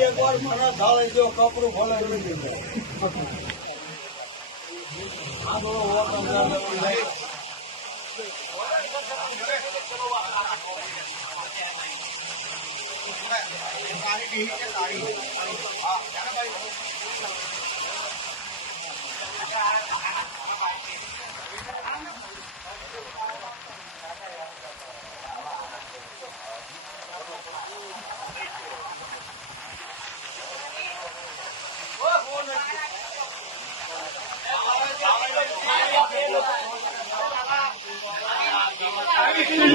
એક વાર મને થાળી જો કપડું ખોલાઈ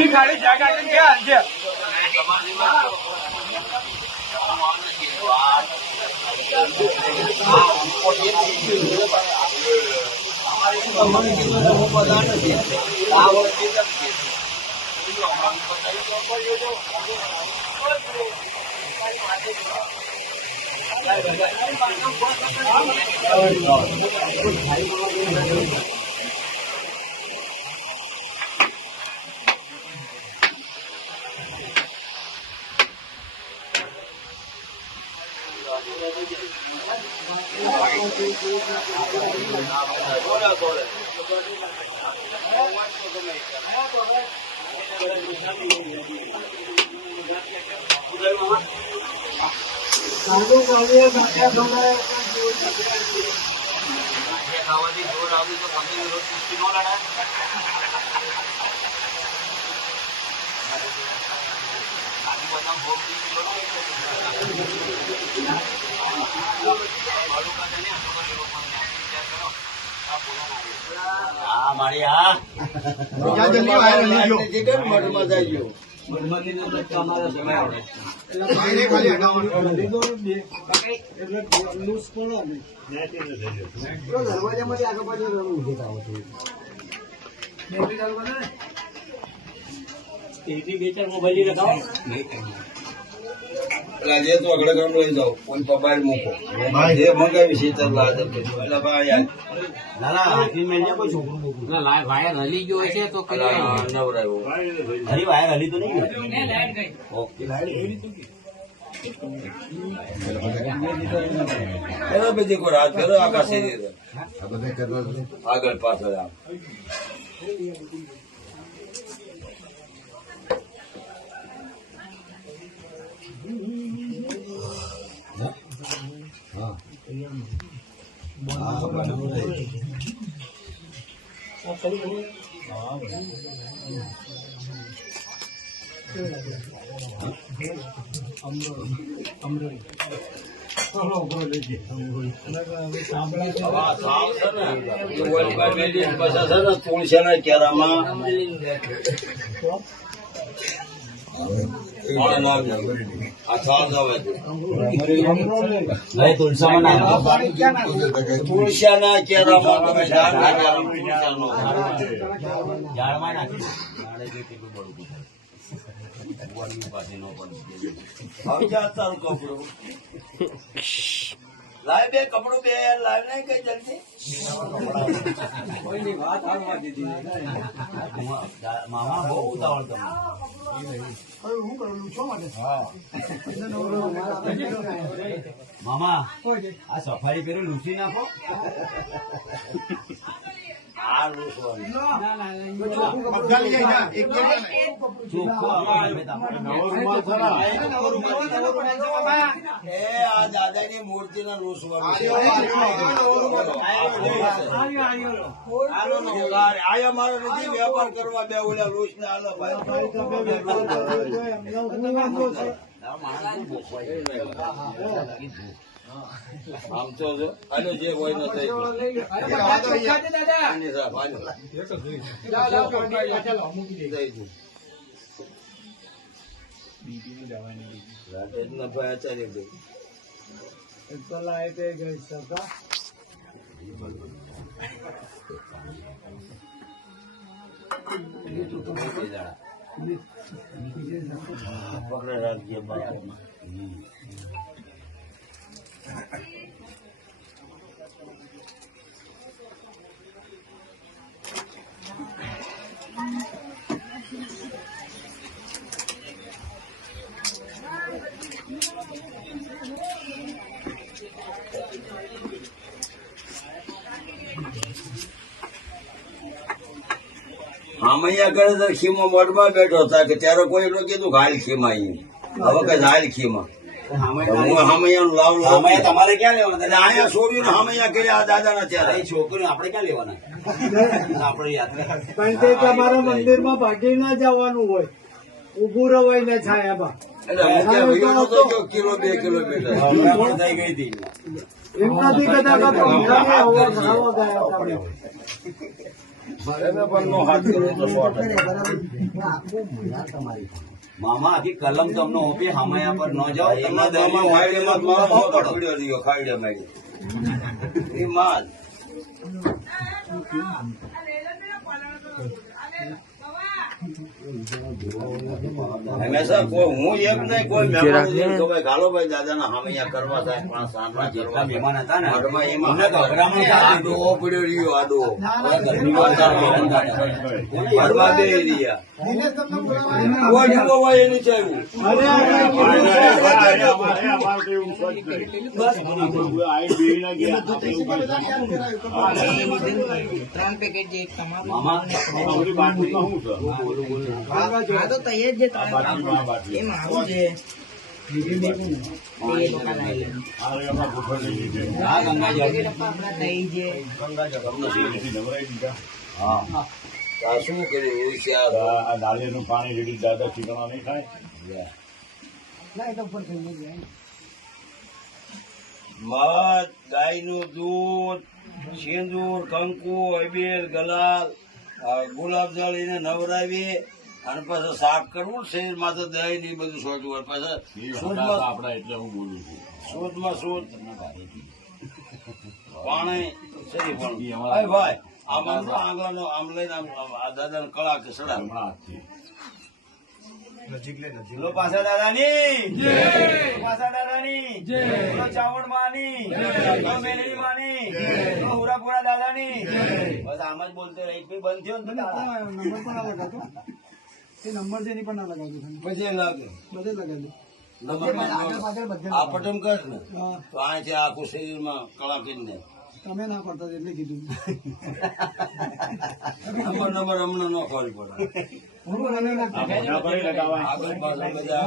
ખાલી જાગા ક્યાં છે મોબાઈલ લગાવો જે તો આગળ ગામ લઈ જાઓ કોઈ મોબાઈલ મૂકો જે મંગાવી છે એટલે ભાઈ ના ના હાથી મેં કોઈ છોકરું મૂકું ના લાય વાયર હલી ગયો છે તો કરી નવરાયો હરી વાયર હલી તો નહીં ઓકે લાઈટ એનો બીજી કોઈ રાત કરો આકાશે આગળ પાછળ આમ તુલસી કેરામાં તુલસાના કેરામાં કપડું લાય બે કપડું બે લાવ નહીં કઈ જલ્દી મામા બહુ ઉતાવળ મામા આ સફારી પેલો લૂસી નાખો દાદાની મૂર્તિ ના આયા મારો નથી વેપાર કરવા બે ઓલા રોષ ને હાલો આમ તો આનો જે હોય ન થઈ આચાર્ય પકડે રાખજે બરાબર. આમૈયા કરે તો ખીમો મોઢમાં બેઠો હતા કે ત્યારે કોઈ એટલું કીધું કે હાલ ખીમા અહીંયા હવે કઈ હાલ ખીમા હામૈયાનું લાવ તમારે ક્યાં લેવાના અહીંયા છોકરીને હામૈયા કર્યા આ દાદાના ત્યારે છોકરીને આપણે ક્યાં લેવાના આપણે યાદ પણ તે તમારા મંદિરમાં ભાગી ના જવાનું હોય, ઉભું રવાય ને છાયામાં. કિલો 2 કિલોમીટર થઈ ગઈ હતી એમ નથી કદાચ મામા આખી કલમ તમને ઓપી હામૈયા પર ન જાઓ. હંમેશા હું એક નહીં કોઈ મહેમાન ગાલો ભાઈ દાદા ના હામૈયા કરવા થાય જેટલા મહેમાન હતા ને એમાં આડો પડ્યો રહ્યો આડો ઘરમાં બે રહ્યા કોઈ હોય એનું ચાલ્યું તો તૈયાર છે એમ આવું છે શું કર્યું નાળિયેરનું પાણી રેડી દાદા ચીકણા નહીં થાય. મધ ગાયનું દૂધ સિંદૂર કંકુ અબીલ ગલાલ ગુલાબજળ એને નવરાવી અને પછી સાફ કરવું શરીરમાં તો દહીં ને બધું સોચવું હોય પછી આપડા એટલે હું બોલું છું સૂદમાં સૂદ પાણી શરીર પણ ભાઈ આમાં આગળનો આમ લઈને આ દાદાને કળા કે સડા લો પાછા દાદાની પાછા દાદાની ચાવડ માની મેલડી માની હુરાપુરા દાદાની બસ આમ જ બોલતે રહી બંધ થયો ને નંબર પણ આ લગાતો, એ નંબર છે એની પણ ના લગાવતો, પછી લાગે બધે લગાવ્યું. આ પટમ કર ને તો અહીંથી આખું શરીરમાં કળા કરીને તમે ના પડતા એટલે કીધું. નંબર હમણાં ન ખોરી પડે આગળ પાછળ બધા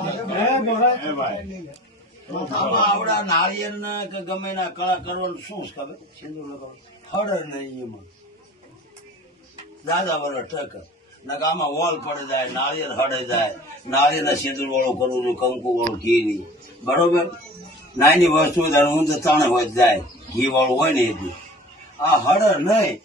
આમાં આવડા નાળિયેર ના કે ગમે ના કળા કરવાનું શું ખબર સિંદૂર લગાવ હળે નહીં એમાં દાદા વર ટક ના આમાં વોલ પડે જાય નાળિયેર હળે જાય નાળિયેર ના સિંદૂર વાળું કરવું જોઈએ કંકુ વાળું ઘી ની બરોબર નાની વસ્તુ હું તો તાણે હોય જાય ઘી વાળું હોય ને એટલું આ હળે નહીં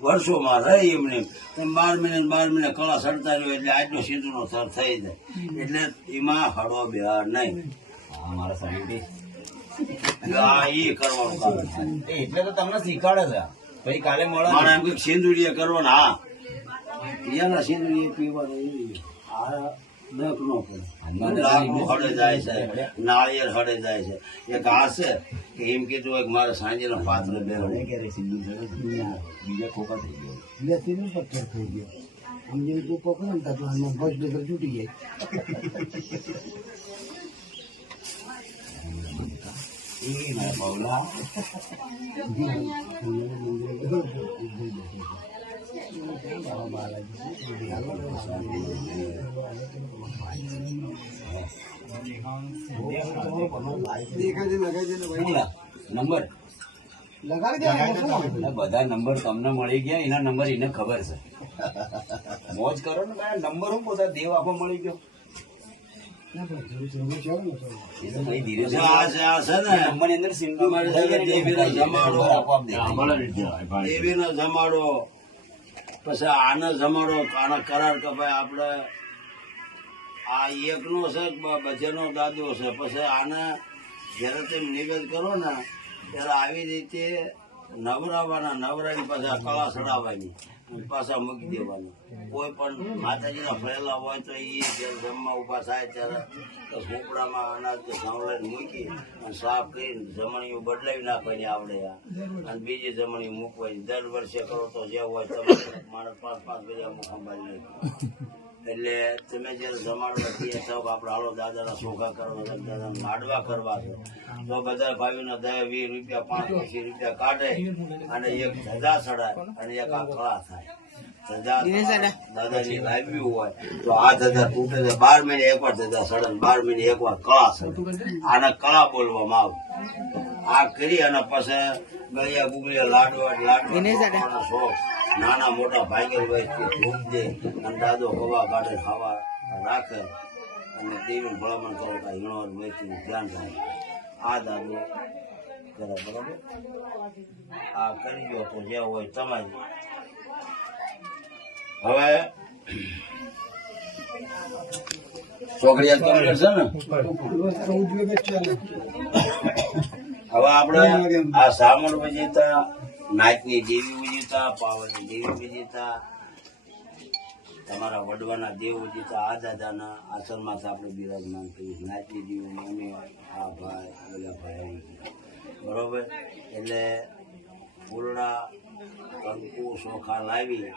વર્ષોમાં રહી એમને 12 મહિને કળા સડતા રહ્યો એટલે આજનો સિંદૂર નો થર થઈ જાય એટલે એમાં હળો બિહાર નહીં મારા શરીર એ કરવાનું કામ એટલે તો તમને શીખવાડે છે પછી કાલે મળે મારે એમ કે સિંદુરિયા કરવાના હા એના સિંદુરિયા પીવાનું દક નો હળે જાય છે નાળિયેર હળે જાય છે એક આ છે કે એમ કીધું એક મારે સાંજે નો પાત્ર બીજા ખોખા થઈ ગયા પથ્થર થઈ ગયો આમ જેમ તું પકડે ને તો આમાં બસ ડગર છૂટી જાય. પૌલા નંબર બધા નંબર તમને મળી ગયા એના નંબર એને ખબર છે મોજ કરો ને નંબર હું બધા દેવ આપો મળી ગયો દેવીનો જમાડો પછી આનો જમાડો આના કરાર કે ભાઈ આપડે આ એકનો છે બજેનો દાદો છે પછી આને જયારે તમે નિવેદ કરો ને ત્યારે આવી રીતે નવરાવાના નવરાની પછી કળા ચડાવવાની અને પાછા મૂકી દેવાના. કોઈ પણ માતાજીના ફરેલા હોય તો એ જ્યારે જમવા ઉભા થાય ત્યારે ઝૂંપડામાં અનાજ કે સાંભળીને મૂકી અને સાફ કરીને જમણીઓ બદલાવી નાખવાની આપણે અને બીજી જમણી મૂકવાની. દર વર્ષે કરો તો જે હોય તમે માણસ 5-5 ગજા સંભાળી નાખી. એટલે તમે જયારે જમાડવા છીએ તો આપણે હાલો દાદાના ચોખા કરવા છે, દાદાના લાડવા કરવા છે, તો બધા ભાઈઓના 10, 20 રૂપિયા 5, 20 રૂપિયા કાઢે અને એક ધજા ચડાય અને એક આ કળા થાય. ધજા દાદાની લાવી હોય તો આ ધજા તૂટે છે. 12 મહિને એકવાર ધજા ચડે, 12 મહિને એકવાર કળા ચડે. આને કળા બોલવામાં આવે. આ કરી અને પછી ગળિયા ગુગળિયા લાડવા શોખ નાના મોટા ભાઈગર વયથી ધૂપ દે અને દાદો હવા કાઢે ખાવા રાખે અને દેવીને ભલામણ કરે કે હીણો વયથી ધ્યાન રાખે. આ દાદો કરે બરોબર. આ કરી ગયો તો જે હોય તમારી. હવે છોકરીયા કમ્પ્લીટ છે ને. હવે આપણે આ સામણ વિજેતા, નાચની દેવી વિજેતા, પાવનની દેવી વિજેતા, તમારા વડવાના દેવ વિજેતા આ દાદાના આસનમાં આપણે બિરાજમાન કરીએ. નાચની દેવી મમ્મી આ ભાઈ પેલા ભાઈ બરોબર. એટલે ફૂલડા કંકુ ચોખા લાવી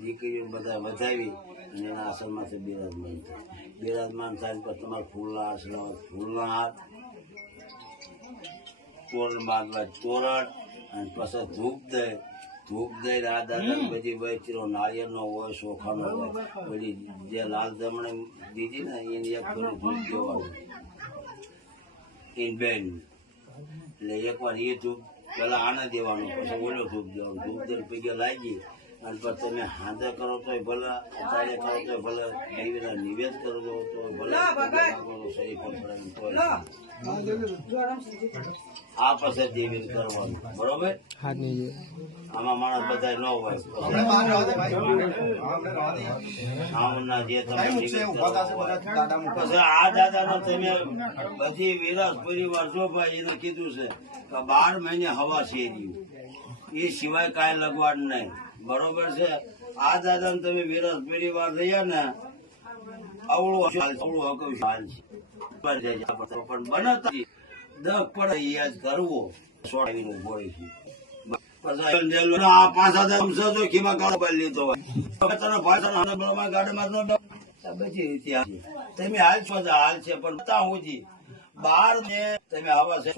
દીકરીઓ બધા વધાવી અને એના આસનમાંથી બિરાજમાન થાય. બિરાજમાન થાય પછી તમારે ફૂલના આસન, ફૂલના હાથ, તોરણ બાંધવા તોરણ અને પછી ધૂપ દઈ આ દાદા બધી વૈચરો નાળિયેરનો હોય, ચોખાનો હોય, બધી જે લાલ જમણે દીધી ને એની એક ફરી ધૂપ દેવાનું બેન. એટલે એકવાર એ ધૂપ પેલા આને દેવાનું, પછી ઓલો ધૂપ દેવાનું. ધૂપ દઈને પૈકી લાગી અને પછી તમે હાંધે કરો તો ભલે, અત્યારે કરો તો ભલે, દેવીના નિવેદ કરો તો ભલે, સહી પણ આ પછી દેવી કરવાનું બરોબર. આમાં માણસ બધા ન હોય. સામના જે તમે પછી આ દાદાનો તમે બધી વિરાસ પરિવાર જો ભાઈ એને કીધું છે કે 12 મહિને હવા શેર્યું એ સિવાય કાંઈ લગવાડ નહીં બરોબર છે. આ દાદાને તમે વિરાસ પરિવાર રહ્યા ને અવળું હકવ હાલ છે પણ બનાતા દખ પડે યાદ કરવો સોડાવીને બોલે છે. તમે હાલ છો હાલ છે પણ બતા હું 12 ને તમે હવા છે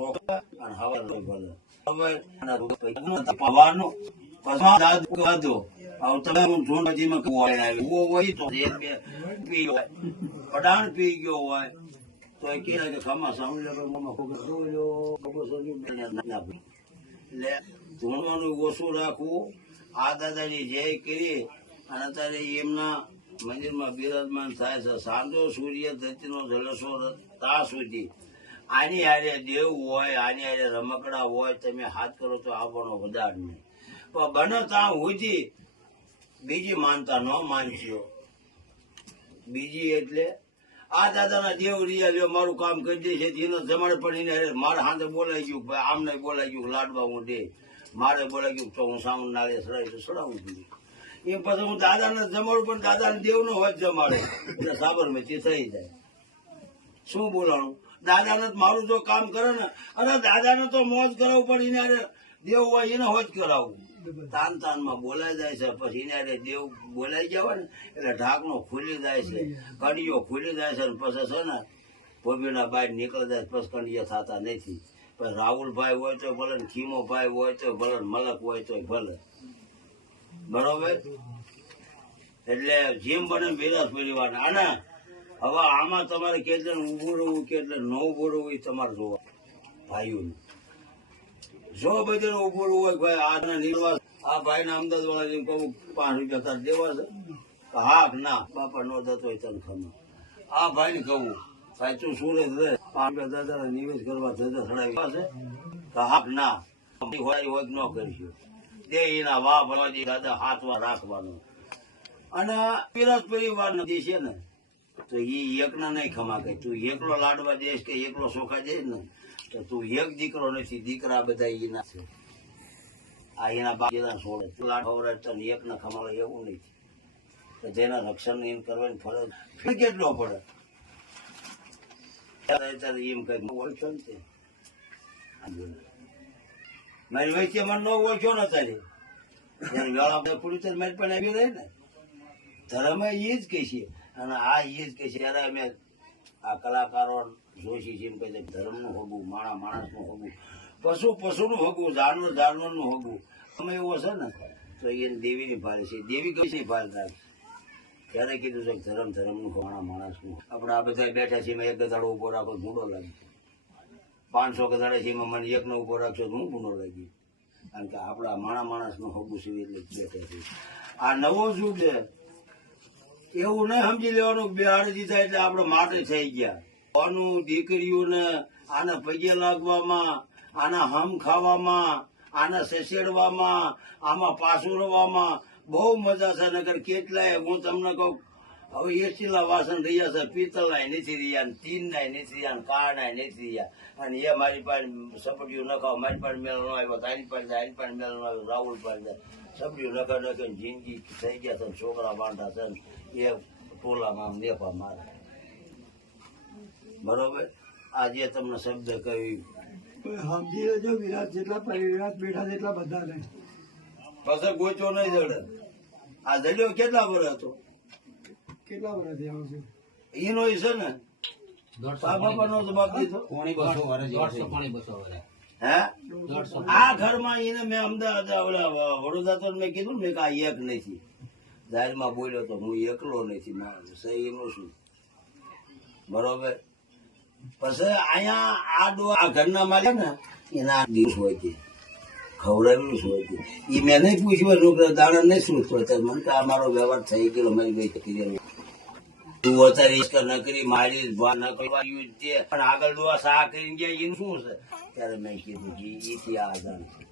અને હવા ભલે પવાનો પડાણ પી ગયો હોય તો એ કે ખમા એટલે ધૂણવાનું ઓછું રાખવું. આ દાદાની જય કરી અને અત્યારે એમના મંદિરમાં બિરાજમાન થાય છે. સાંજો સૂર્ય ધરતીનો જલસો ત્યાં સુધી આની હારે દેવ હોય, આની હારે રમકડા હોય, તમે હાથ કરો તો આવવાનો વધાર નહીં. પણ બને ત્યાં સુધી બીજી માનતા ન માનશો. બીજી એટલે આ દાદાના દેવ રિયા લ્યો મારું કામ કરી દે છે એનો જમાડે પણ એને મારે હાથે બોલાઈ ગયું, ભાઈ આમને બોલાઈ ગયું લાડવા હું દે, મારે બોલાઈ ગયું તો હું સામું નાળે સડાવી તો સડાવું છું. એમ પછી હું દાદાને જમાડું પણ દાદાને દેવનો હોય જમાડે એટલે સાબરમતી થઈ જાય. શું બોલાણું? દાદાને મારું જો કામ કરે ને અને દાદાને તો મોજ કરાવવું પણ એને દેવ હોય એને હોજ કરાવવું. તાનમાં બોલાઈ જાય છે પછી એને દેવ બોલાઈ ગયા હોય ને એટલે ઢાંકણો ખુલી જાય છે, કડીઓ ખુલી જાય છે. પછી છે ને ભોબીના બહાર નીકળી જાય પછી કંડિયા થતા નથી. પછી રાહુલભાઈ હોય તો ભલે, ખીમોભાઈ હોય તો ભલે, મલક હોય તો ભલે બરોબર. એટલે જેમ બને વિરાસ પરિવાર. અને હવે આમાં તમારે કેટલે ઉભું રહેવું કેટલે ન ઉભું રહેવું એ તમારે જોવા ભાઈઓને. જો બધે ઉભું રહેવું હોય ભાઈ આજના નિર્વાસ આ ભાઈ ના અમદાવાદ વાળા કહું 5 રૂપિયા તાર દેવા છે હા ના બાપા નો દતો હોય તને ખબર. આ ભાઈ ને કહું ભાઈ તું સુરત રહે 5 રૂપિયા દાદા નિવેશ કરવા ધજા ચડાવી છે હા ના હોય ન કરીશું દે એના વાહ ભરવા દાદા હાથ વાર રાખવાનો. અને વિરાસ પરિવાર નથી છે ને તો એ એકના નહીં ખમા કઈ. તું એકલો લાડવા દેશ કે એકલો ચોખા દઈશ ને તો તું એક દીકરો નથી, દીકરા બધા એના છે. આ એના બાકી છોડે લાખ ખવડાવે તો એક ના ખમાડે એવું નહીં તો જેના રક્ષણ એમ કરવાની ફરજ ફી કેટલો પડે એમ કઈ ઓળખ્યો ને તે મારી વચ્ચે મને ન ઓળખ્યો ને તારી વેળા પૂરી તો મારી પણ આવી રહી ને ધર્મ એ જ કહે છે અને આ એ જ કહે છે ત્યારે અમે આ કલાકારો જોશી છે એમ કહે છે ધર્મનું હોગું માણસનું હોગું પશુનું હોગું જાનવરનું હોગું અમે એવો હશે ને તો એને દેવીની ભારે છે દેવી કઈ છે ભાર રાખે ત્યારે કીધું છે ધર્મનું માણસનું આપણે આ બધા બેઠા છીએ એક ગધાડો ઉભો રાખો ગુંડો લાગી 500 ગધાડે છે એમાં મને એકનો ઉભો રાખશો તો હું ગુંડો લાગી કારણ કે આપણા માણસનું હોગું છે એટલે બેઠા છે આ નવો શું છે એવું નહીં સમજી લેવાનું બે આડજી થાય એટલે આપણે માટે થઈ ગયા આનું દીકરીઓને આને પગે લાગવામાં આના હમ ખાવામાં આને સસેડવામાં આમાં પાસુરવામાં બહુ મજા છે નગર કેટલાય હું તમને કહું હવે એસીલા વાસણ રહ્યા છે પિત્તળના નથી રહ્યા તીનના નથી રહ્યા કાળના નથી રહ્યા અને એ મારી પાસે સપટીયું નખાવ મારી પાસે મેળ ન આવ્યો તારી પાસે મેળ ન આવ્યો રાહુલ પાસે સપટીયું નખા નખે જિંદગી થઈ ગયા છે છોકરા બાંધા છે એ ટોલામાં આમ નેપા મારે બરોબર આ જે તમને શબ્દ કહ્યું સમજી લેજો વિરાટ જેટલા પરિરાટ બેઠા જેટલા બધા નહીં પછી ગોચો નહીં જડે આ જડ્યો કેટલા વર્ષ હતો કેટલા વર્ષથી આવશે એનો છે ને બાપાનો જવાબ દીધો હે આ ઘરમાં એને મેં અમદાવાદ વડોદરા તો મેં કીધું ને આ એક નથી જાહેરમાં બોલ્યો તો હું એકલો નથી સહી એનું શું બરોબર પછી અહીંયા આ ઘરના માલિક ને એના દિવસ હોય છે ખવડાવ્યું શું હોય છે એ મેં નહીં પૂછ્યું દાણા નહીં શું પડે મને કે આ મારો વ્યવહાર થઈ ગયો મારી ભાઈ તું અત્યારે ન કરી મારી ન કરવાયું તે પણ આગળ ડોવા સા કરીને ગયા એનું શું છે ત્યારે મેં કીધું કે એથી આ જાણ છે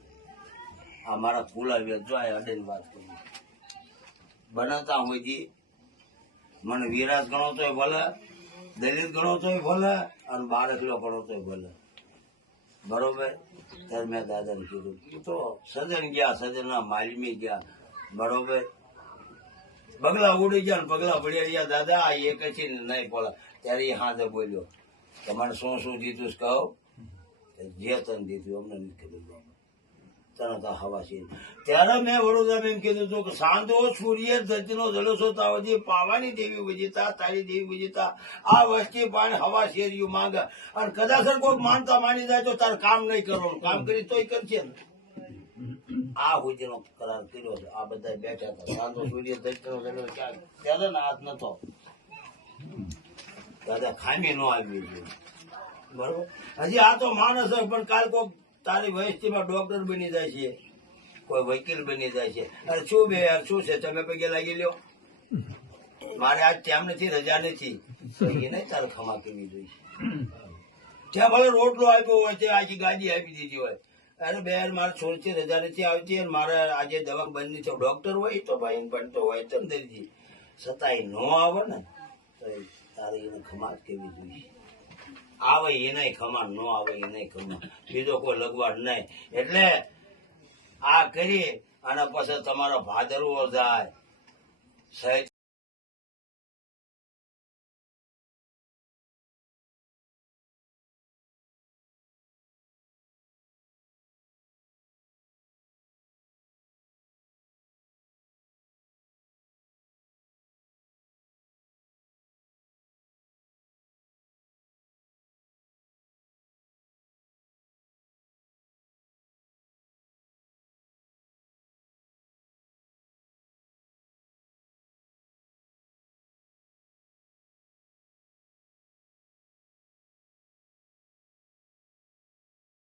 આ મારા ફૂલાવ્યા જો અડેની વાત કરી બનાવતા હોય મને વિરાજ ગણો તોય ભલે દલિત ગણો તોય ભલે અને બાળકલો ગણો તોય ભલે બરોબર ત્યારે મેં દાદાને કીધું તો સજન ગયા સજનના માલમી ગયા બરોબર બગલા ઉડી ગયા પગલા પડ્યા ગયા દાદા આ એક છે ને નહીં બોલા ત્યારે એ હાથે બોલ્યો તમારે શું દીધું કહો જે તને દીધું અમને નથી કીધું તને તો હવા છે ત્યારે મેં વડોદરા એમ કીધું હતું કે સાંધો સૂર્ય ધરતીનો જલસો તાવજી પાવાની દેવી વિજેતા તારી દેવી વિજેતા આ વસ્તી પાણી હવા શેરીયું માંગે અને કદાચ કોઈ માનતા માની જાય તો તારે કામ નહીં કરવાનું કામ કરી તોય કરશે ને આ હુજીનો કરાર કર્યો છે આ બધા બેઠા હતા સાંધો સૂર્ય ધરતીનો જલસો ત્યારે ને હાથ નતો દાદા ખામી ન આવી જોઈએ બરોબર હજી આ તો માણસ હોય પણ કાલ કોઈ તારી વયસ્તીમાં ડોક્ટર બની જાય છે કોઈ વકીલ બની જાય છે અરે શું બે યાર શું છે તમે પગે લાગી લ્યો મારે આજ ટાઈમ નથી રજા નથી એ નહીં તારે ખમા કરવી જોઈએ ત્યાં ભલે રોટલો આપ્યો હોય તે આખી ગાડી આપી દીધી હોય અરે બે યાર મારે છોડથી રજા નથી આવતી અને મારે આજે દવા બંધ નથી ડોક્ટર હોય તો ભાઈ પણ તો હોય તો દરજી છતાંય ન આવે ને તો તારે એને ખમા કરવી જોઈએ આવે એને ખમા ન આવે એને ખમા બીજો કોઈ લગવાડ નહીં એટલે આ કરી અને પછી તમારો ભાદરવો જાય સહેજ